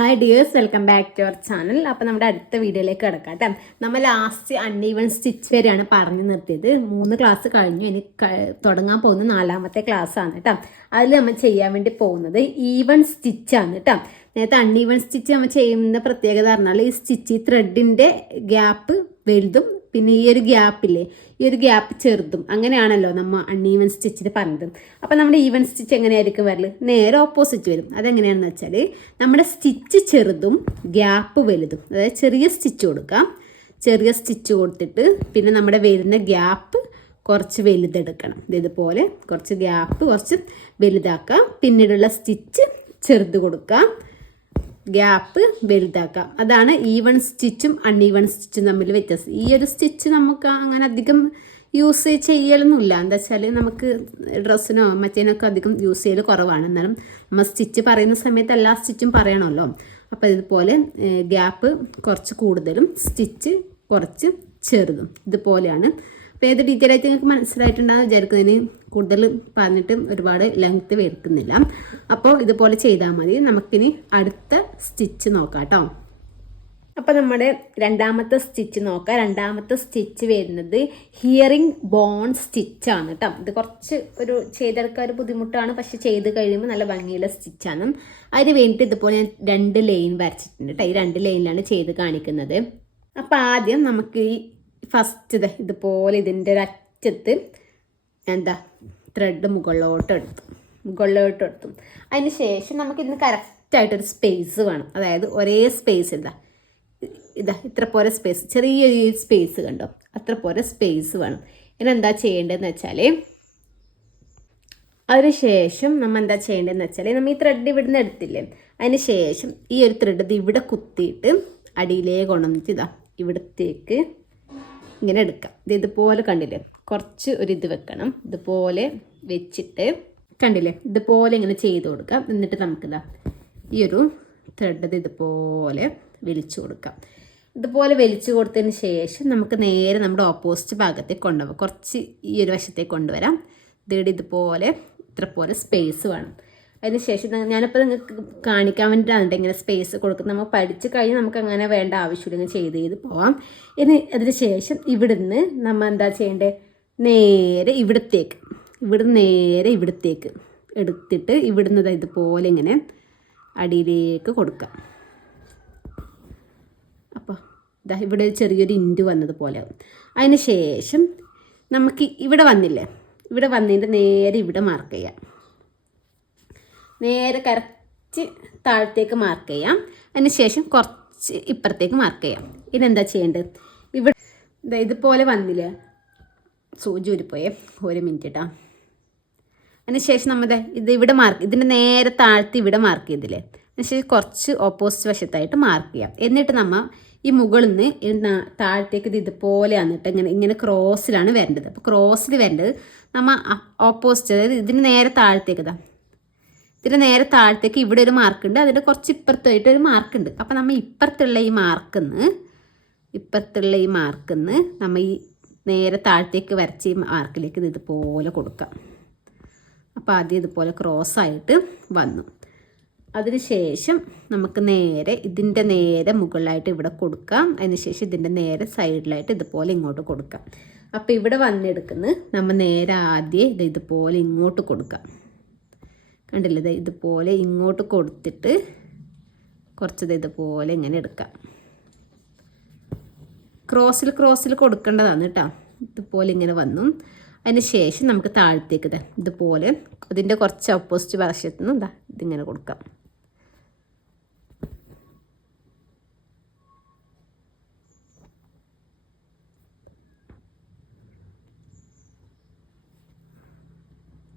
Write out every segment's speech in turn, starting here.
Hi dears, welcome back to our channel. അപ്പോൾ നമ്മുടെ അടുത്ത വീഡിയോയിലേക്ക് കിടക്കാം കേട്ടോ. നമ്മൾ ലാസ്റ്റ് അൺഈവൺ സ്റ്റിച്ച് വരെയാണ് പറഞ്ഞു നിർത്തിയത്. 3 ക്ലാസ് കഴിഞ്ഞു. ഇനി തുടങ്ങാൻ പോകുന്ന 4ാമത്തെ ക്ലാസ് ആണ് കേട്ടോ. അതിൽ നമ്മൾ ചെയ്യാൻ വേണ്ടി പോകുന്നത് ഈവൺ സ്റ്റിച്ചാണ് കേട്ടോ. നേരത്തെ അൺഈവൺ സ്റ്റിച്ച് നമ്മൾ ചെയ്യുന്ന പ്രത്യേകത പറഞ്ഞാൽ ഈ സ്റ്റിച്ച് ത്രെഡിൻ്റെ ഗ്യാപ്പ് വലുതും പിന്നെ ഈ ഒരു ഗ്യാപ്പില്ലേ, ഈ ഒരു ഗ്യാപ്പ് ചെറുതും, അങ്ങനെയാണല്ലോ നമ്മൾ അൺഈവൻ സ്റ്റിച്ചിൽ പറഞ്ഞത്. അപ്പം നമ്മുടെ ഈവൻ സ്റ്റിച്ച് എങ്ങനെയായിരിക്കും വരല്? നേരെ ഓപ്പോസിറ്റ് വരും. അതെങ്ങനെയാണെന്ന് വെച്ചാൽ നമ്മുടെ സ്റ്റിച്ച് ചെറുതും ഗ്യാപ്പ് വലുതും, അതായത് ചെറിയ സ്റ്റിച്ച് കൊടുക്കാം. ചെറിയ സ്റ്റിച്ച് കൊടുത്തിട്ട് പിന്നെ നമ്മുടെ വരുന്ന ഗ്യാപ്പ് കുറച്ച് വലുതെടുക്കണം. ഇതുപോലെ കുറച്ച് ഗ്യാപ്പ് കുറച്ച് വലുതാക്കാം. പിന്നീടുള്ള സ്റ്റിച്ച് ചെറുത് കൊടുക്കാം, ഗ്യാപ്പ് വലുതാക്കാം. അതാണ് ഈവൺ സ്റ്റിച്ചും അൺഈവൺ സ്റ്റിച്ചും തമ്മിൽ വ്യത്യാസം. ഈ ഒരു സ്റ്റിച്ച് നമുക്ക് അങ്ങനെ അധികം യൂസ് ചെയ്യലൊന്നുമില്ല. എന്താ വെച്ചാൽ നമുക്ക് ഡ്രസ്സിനോ മറ്റേനൊക്കെ അധികം യൂസ് ചെയ്യൽ കുറവാണ്. എന്നാലും നമ്മൾ സ്റ്റിച്ച് പറയുന്ന സമയത്ത് എല്ലാ സ്റ്റിച്ചും പറയണമല്ലോ. അപ്പോൾ ഇതുപോലെ ഗ്യാപ്പ് കുറച്ച് കൂടുതലും സ്റ്റിച്ച് കുറച്ച് ചെറുതും ഇതുപോലെയാണ്. അപ്പോൾ ഏത് ഡീറ്റെയിൽ ആയിട്ട് നിങ്ങൾക്ക് മനസ്സിലായിട്ടുണ്ടാകും വിചാരിക്കുന്നതിന് കൂടുതൽ പറഞ്ഞിട്ട് ഒരുപാട് ലെങ്ത്ത് വരുത്തുന്നില്ല. അപ്പോൾ ഇതുപോലെ ചെയ്താൽ മതി. നമുക്കിനി അടുത്ത സ്റ്റിച്ച് നോക്കാം കേട്ടോ. അപ്പോൾ നമ്മുടെ 2ാമത്തെ സ്റ്റിച്ച് നോക്കാം. 2ാമത്തെ സ്റ്റിച്ച് വരുന്നത് ഹിയറിംഗ് ബോൺ സ്റ്റിച്ചാണ് കേട്ടോ. ഇത് കുറച്ച് ഒരു ചെയ്തെടുക്കാൻ ഒരു ബുദ്ധിമുട്ടാണ്, പക്ഷെ ചെയ്ത് കഴിയുമ്പോൾ നല്ല ഭംഗിയുള്ള സ്റ്റിച്ചാണ്. അതിന് വേണ്ടിയിട്ട് ഇതുപോലെ ഞാൻ 2 ലൈൻ വരച്ചിട്ടുണ്ട് കേട്ടോ. ഈ 2 ലൈനിലാണ് ചെയ്ത് കാണിക്കുന്നത്. അപ്പോൾ ആദ്യം നമുക്ക് ഈ ഫസ്റ്റ് ഇതുപോലെ ഇതിൻ്റെ ഒരു അറ്റത്ത് ത്രെഡ് മുകളിലോട്ട് എടുത്തു. അതിന് ശേഷം നമുക്കിതിന് കറക്റ്റായിട്ടൊരു സ്പേസ് വേണം. അതായത് ഒരേ സ്പേസ് ഇത്ര പോലെ സ്പേസ്, ചെറിയൊരു സ്പേസ് കണ്ടോ, അത്ര പോലെ സ്പേസ് വേണം. ഇനി എന്താ ചെയ്യേണ്ടതെന്ന് വെച്ചാൽ അതിന് ശേഷം നമ്മൾ നമ്മൾ ഈ ത്രെഡ് ഇവിടുന്ന് എടുത്തില്ലേ, അതിന് ശേഷം ഈ ഒരു ത്രെഡ് ഇവിടെ കുത്തിയിട്ട് അടിയിലേക്ക് കൊണ്ടുവന്നിട്ട് ഇവിടത്തേക്ക് ഇങ്ങനെ എടുക്കാം. ഇതുപോലെ കണ്ടില്ലേ, കുറച്ച് ഒരു ഇത് വെക്കണം. ഇതുപോലെ വെച്ചിട്ട് കണ്ടില്ലേ, ഇതുപോലെ ഇങ്ങനെ ചെയ്ത് കൊടുക്കാം. എന്നിട്ട് നമുക്കിതാ ഈ ഒരു ത്രെഡ് ഇതുപോലെ വലിച്ചു കൊടുക്കാം. ഇതുപോലെ വലിച്ചു കൊടുത്തതിന് ശേഷം നമുക്ക് നേരെ നമ്മുടെ ഓപ്പോസിറ്റ് ഭാഗത്തേക്ക് കൊണ്ടുപോകാം. കുറച്ച് ഈ ഒരു വശത്തേക്ക് കൊണ്ടുവരാം. ഇതുപോലെ ഇത്ര പോലെ സ്പേസ് വേണം. അതിന് ശേഷം ഞാനിപ്പോൾ നിങ്ങൾക്ക് കാണിക്കാൻ വേണ്ടിയിട്ടാണ് ഇങ്ങനെ സ്പേസ് കൊടുക്കുന്നത്. നമ്മൾ പഠിച്ച് കഴിഞ്ഞ് നമുക്ക് അങ്ങനെ വേണ്ട ആവശ്യമില്ല, ഇങ്ങനെ ചെയ്ത് പോവാം. ഇനി അതിന് ശേഷം ഇവിടുന്ന് നമ്മൾ എന്താ ചെയ്യേണ്ടത്, നേരെ ഇവിടത്തേക്ക് എടുത്തിട്ട് ഇവിടുന്ന് ഇതുപോലെ ഇങ്ങനെ അടിയിലേക്ക് കൊടുക്കാം. അപ്പോൾ ഇവിടെ ചെറിയൊരു ഇൻറ്റ് വന്നതുപോലെ ആവും. അതിന് ശേഷം നമുക്ക് ഇവിടെ വന്നതിൻ്റെ നേരെ ഇവിടെ മാർക്ക് ചെയ്യാം. നേരെ കറക്റ്റ് താഴത്തേക്ക് മാർക്ക് ചെയ്യാം. അതിന് ശേഷം കുറച്ച് ഇപ്പുറത്തേക്ക് മാർക്ക് ചെയ്യാം. ഇതെന്താ ചെയ്യേണ്ടത്, ഇവിടെ ഇതുപോലെ വന്നില്ലേ, സൂചി ഊരിപ്പോയേ, 1 മിനിറ്റ് കേട്ടോ. അതിന് ശേഷം നമ്മൾ ഇവിടെ ഇതിൻ്റെ നേരെ താഴത്ത് ഇവിടെ മാർക്ക് ചെയ്തില്ലേ, അതിനുശേഷം കുറച്ച് ഓപ്പോസിറ്റ് വശത്തായിട്ട് മാർക്ക് ചെയ്യാം. എന്നിട്ട് നമ്മൾ ഈ മുകളിൽ നിന്ന് താഴത്തേക്ക് ഇതുപോലെ വന്നിട്ട് ഇങ്ങനെ ക്രോസിലാണ് വരേണ്ടത്. അപ്പോൾ ക്രോസിൽ വരേണ്ടത് നമ്മൾ ഓപ്പോസിറ്റ്, അതായത് ഇതിന് നേരെ താഴത്തേക്ക് ഇതിന് നേരെ താഴത്തേക്ക് ഇവിടെ ഒരു മാർക്കുണ്ട്, അതിൻ്റെ കുറച്ച് ഇപ്പുറത്തായിട്ട് ഒരു മാർക്കുണ്ട്. അപ്പോൾ നമ്മൾ ഇപ്പുറത്തുള്ള ഈ മാർക്കിന്ന് നമ്മൾ ഈ നേരെ താഴത്തേക്ക് വരച്ച ഈ മാർക്കിലേക്ക് ഇതുപോലെ കൊടുക്കാം. അപ്പോൾ ആദ്യം ഇതുപോലെ ക്രോസായിട്ട് വന്നു. അതിന് ശേഷം നമുക്ക് ഇതിൻ്റെ നേരെ മുകളിലായിട്ട് ഇവിടെ കൊടുക്കാം. അതിന് ശേഷം ഇതിൻ്റെ നേരെ സൈഡിലായിട്ട് ഇതുപോലെ ഇങ്ങോട്ട് കൊടുക്കാം. അപ്പോൾ ഇവിടെ വന്നെടുക്കുന്ന നമ്മൾ നേരെ ആദ്യം ഇതുപോലെ ഇങ്ങോട്ട് കൊടുക്കാം. കണ്ടില്ലേ, ഇതുപോലെ ഇങ്ങോട്ട് കൊടുത്തിട്ട് കുറച്ചത് ഇതുപോലെ ഇങ്ങനെ എടുക്കാം. ക്രോസിൽ കൊടുക്കേണ്ടതാണ് കേട്ടോ. ഇതുപോലെ ഇങ്ങനെ വന്നു. അതിന് ശേഷം നമുക്ക് താഴത്തേക്ക് ഇതുപോലെ അതിൻ്റെ കുറച്ച് ഓപ്പോസിറ്റ് വശത്തു നിന്ന് ഇതിങ്ങനെ കൊടുക്കാം.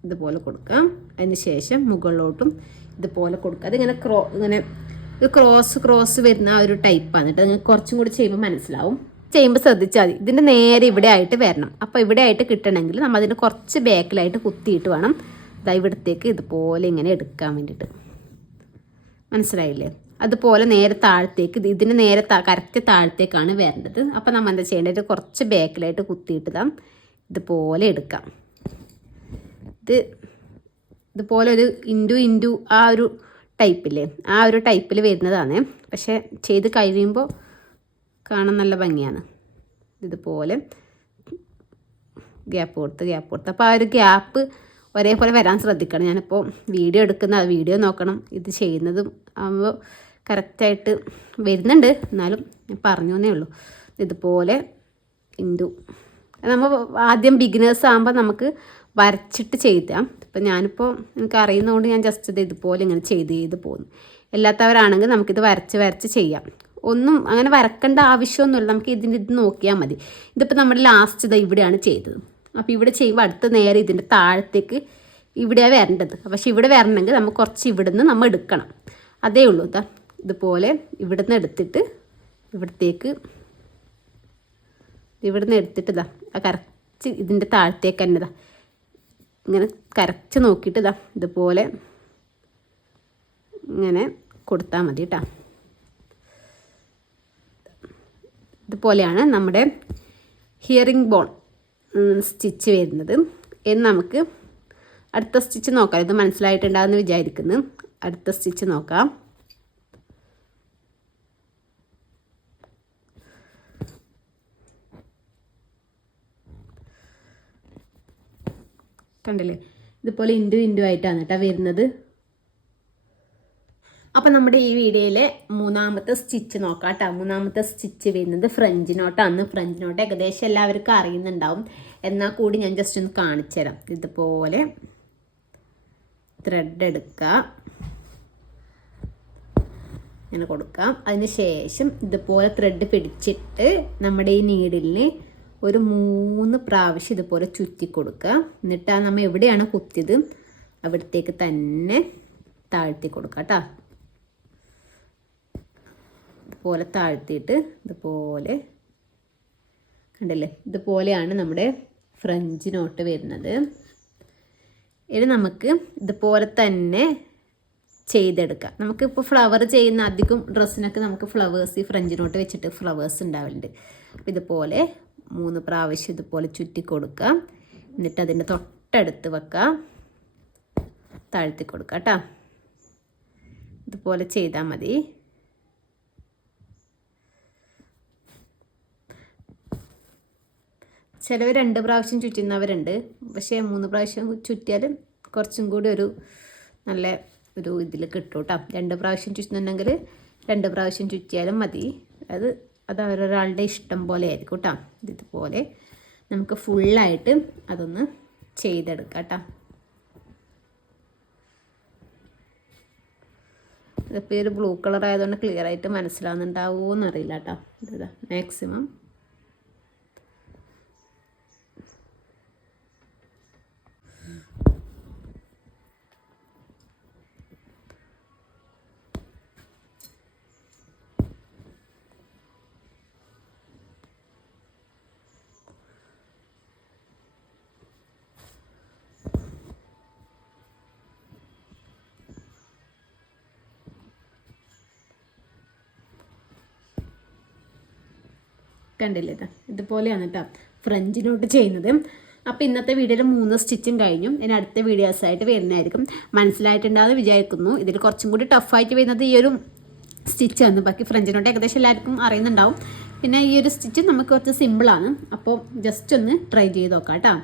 ഇതുപോലെ കൊടുക്കാം. അതിന് ശേഷം മുകളിലോട്ടും ഇതുപോലെ കൊടുക്കുക. അതിങ്ങനെ ഇങ്ങനെ ക്രോസ് വരുന്ന ആ ഒരു ടൈപ്പാണ് കേട്ടോ. നിങ്ങൾക്ക് കുറച്ചും കൂടി ചെയ്യുമ്പോൾ മനസ്സിലാവും. ചെയ്യുമ്പോൾ ശ്രദ്ധിച്ചാൽ മതി. ഇതിൻ്റെ നേരെ ഇവിടെ ആയിട്ട് വരണം. അപ്പോൾ ഇവിടെ ആയിട്ട് കിട്ടണമെങ്കിൽ നമ്മൾ അതിന് കുറച്ച് ബാക്കിലായിട്ട് കുത്തിയിട്ട് വേണം ഇവിടത്തേക്ക് ഇതുപോലെ ഇങ്ങനെ എടുക്കാൻ വേണ്ടിയിട്ട്. മനസ്സിലായില്ലേ? അതുപോലെ നേരെ താഴത്തേക്ക് ഇതിന് നേരെ കറക്റ്റ് താഴത്തേക്കാണ് വരേണ്ടത്. അപ്പോൾ നമ്മൾ എന്താ ചെയ്യേണ്ടത്, കുറച്ച് ബാക്കിലായിട്ട് കുത്തിയിട്ട് ഇതുപോലെ എടുക്കാം. ഇതുപോലെ ഒരു ഇൻറ്റു ആ ഒരു ടൈപ്പില്ലേ ആ ഒരു ടൈപ്പിൽ വരുന്നതാണ്. പക്ഷേ ചെയ്ത് കഴിയുമ്പോൾ കാണാൻ നല്ല ഭംഗിയാണ്. ഇതുപോലെ ഗ്യാപ്പ് കൊടുത്ത് അപ്പോൾ ആ ഒരു ഗ്യാപ്പ് ഒരേപോലെ വരാൻ ശ്രദ്ധിക്കണം. ഞാനിപ്പോൾ വീഡിയോ നോക്കണം. ഇത് ചെയ്യുന്നതും ആകുമ്പോൾ കറക്റ്റായിട്ട് വരുന്നുണ്ട്. എന്നാലും ഞാൻ പറഞ്ഞു എന്നേ ഉള്ളൂ. ഇതുപോലെ നമ്മൾ ആദ്യം ബിഗിനേഴ്സ് ആകുമ്പോൾ നമുക്ക് വരച്ചിട്ട് ചെയ്താം. ഇപ്പം ഞാനിപ്പോൾ എനിക്ക് അറിയുന്നതുകൊണ്ട് ഞാൻ ജസ്റ്റ് ഇത് ഇതുപോലെ ഇങ്ങനെ ചെയ്ത് പോകുന്നു. എല്ലാത്തവരാണെങ്കിൽ നമുക്കിത് വരച്ച് ചെയ്യാം. ഒന്നും അങ്ങനെ വരക്കേണ്ട ആവശ്യമൊന്നുമില്ല. നമുക്ക് ഇത് നോക്കിയാൽ മതി. ഇതിപ്പോൾ നമ്മുടെ ലാസ്റ്റ് ഇവിടെയാണ് ചെയ്തത്. അപ്പോൾ ഇവിടെ ചെയ്യുമ്പോൾ അടുത്ത നേരെ ഇതിൻ്റെ താഴത്തേക്ക് ഇവിടെയാണ് വരേണ്ടത്. പക്ഷെ ഇവിടെ വരണമെങ്കിൽ നമുക്ക് കുറച്ച് ഇവിടുന്ന് നമ്മൾ എടുക്കണം. അതേ ഉള്ളൂ. ഇതുപോലെ ഇവിടുന്ന് എടുത്തിട്ട് ഇവിടുന്ന് എടുത്തിട്ട് കറക്റ്റ് ഇതിൻ്റെ താഴത്തേക്ക് തന്നെ ഇങ്ങനെ കറക്റ്റ് നോക്കിയിട്ട് ഇതുപോലെ ഇങ്ങനെ കൊടുത്താൽ മതി കേട്ടോ. ഇതുപോലെയാണ് നമ്മുടെ ഹിയറിംഗ് ബോൺ സ്റ്റിച്ച് വരുന്നത്. എന്ന് നമുക്ക് അടുത്ത സ്റ്റിച്ച് നോക്കാം. ഇത് മനസ്സിലായിട്ടുണ്ടാകുമെന്ന് വിചാരിക്കുന്നു. അടുത്ത സ്റ്റിച്ച് നോക്കാം. കണ്ടില്ലേ, ഇതുപോലെ ഇൻഡു ആയിട്ടാണ് കേട്ടോ വരുന്നത്. അപ്പം നമ്മുടെ ഈ വീഡിയോയിലെ മൂന്നാമത്തെ സ്റ്റിച്ച് നോക്കാം കേട്ടോ. മൂന്നാമത്തെ സ്റ്റിച്ച് വരുന്നത് ഫ്രഞ്ച് നോട്ടാണ്. ഫ്രഞ്ച് നോട്ട് ഏകദേശം എല്ലാവർക്കും അറിയുന്നുണ്ടാവും. എന്നാൽ കൂടി ഞാൻ ജസ്റ്റ് ഒന്ന് കാണിച്ചു തരാം. ഇതുപോലെ ത്രെഡ് എടുക്കുക, ഇങ്ങനെ കൊടുക്കാം. അതിന് ശേഷം ഇതുപോലെ ത്രെഡ് പിടിച്ചിട്ട് നമ്മുടെ ഈ നീഡിലിന് ഒരു 3 പ്രാവശ്യം ഇതുപോലെ ചുറ്റി കൊടുക്കുക. എന്നിട്ട് നമ്മൾ എവിടെയാണ് കുത്തിയത് അവിടത്തേക്ക് തന്നെ താഴ്ത്തി കൊടുക്കുക കേട്ടോ. ഇതുപോലെ താഴ്ത്തിയിട്ട് ഇതുപോലെ കണ്ടില്ലേ, ഇതുപോലെയാണ് നമ്മുടെ ഫ്രഞ്ച് നോട്ട് വരുന്നത്. ഇനി നമുക്ക് ഇതുപോലെ തന്നെ ചെയ്തെടുക്കാം. നമുക്കിപ്പോൾ ഫ്ലവർ ചെയ്യുന്ന അധികം ഡ്രസ്സിനൊക്കെ നമുക്ക് ഫ്ലവേഴ്സ് ഫ്രഞ്ച് നോട്ട് വെച്ചിട്ട് ഫ്ലവേഴ്സ് ഉണ്ടാവലുണ്ട്. അപ്പോൾ ഇതുപോലെ 3 പ്രാവശ്യം ഇതുപോലെ ചുറ്റി കൊടുക്കുക. എന്നിട്ട് അതിൻ്റെ തൊട്ടടുത്ത് വെക്കുക, താഴ്ത്തി കൊടുക്കുക കേട്ടോ. ഇതുപോലെ ചെയ്താൽ മതി. ചിലവർ 2 പ്രാവശ്യം ചുറ്റുന്നവരുണ്ട്. പക്ഷേ 3 പ്രാവശ്യം ചുറ്റിയാൽ കുറച്ചും കൂടി ഒരു നല്ല ഒരു ഇതിൽ കിട്ടും കേട്ടോ. 2 പ്രാവശ്യം ചുറ്റുന്നുണ്ടെങ്കിൽ 2 പ്രാവശ്യം ചുറ്റിയാലും മതി. അത് അവരൊരാളുടെ ഇഷ്ടം പോലെ ആയിരിക്കും കേട്ടോ. ഇതുപോലെ നമുക്ക് ഫുള്ളായിട്ട് അതൊന്ന് ചെയ്തെടുക്കാം കേട്ടോ. ഇതിപ്പോൾ ഒരു ബ്ലൂ കളർ ആയതുകൊണ്ട് ക്ലിയർ ആയിട്ട് മനസ്സിലാവുന്നുണ്ടാവുമോ എന്നറിയില്ല കേട്ടോ. ഇതാ മാക്സിമം കണ്ടില്ലേ, ഇതുപോലെയാണ് കേട്ടോ ഫ്രഞ്ച് നോട്ട് ചെയ്യുന്നത്. അപ്പോൾ ഇന്നത്തെ വീഡിയോയിൽ 3 സ്റ്റിച്ചും കഴിഞ്ഞു. ഇനി അടുത്ത വീഡിയോസായിട്ട് വരുന്നതായിരിക്കും. മനസ്സിലായിട്ടുണ്ടാകുമെന്ന് വിചാരിക്കുന്നു. ഇതിൽ കുറച്ചും കൂടി ടഫായിട്ട് വരുന്നത് ഈ ഒരു സ്റ്റിച്ചാണ്. ബാക്കി ഫ്രഞ്ച് നോട്ട് ഏകദേശം എല്ലാവർക്കും അറിയുന്നുണ്ടാവും. പിന്നെ ഈ ഒരു സ്റ്റിച്ച് നമുക്ക് കുറച്ച് സിമ്പിളാണ്. അപ്പോൾ ജസ്റ്റ് ഒന്ന് ട്രൈ ചെയ്ത് നോക്കാം കേട്ടോ.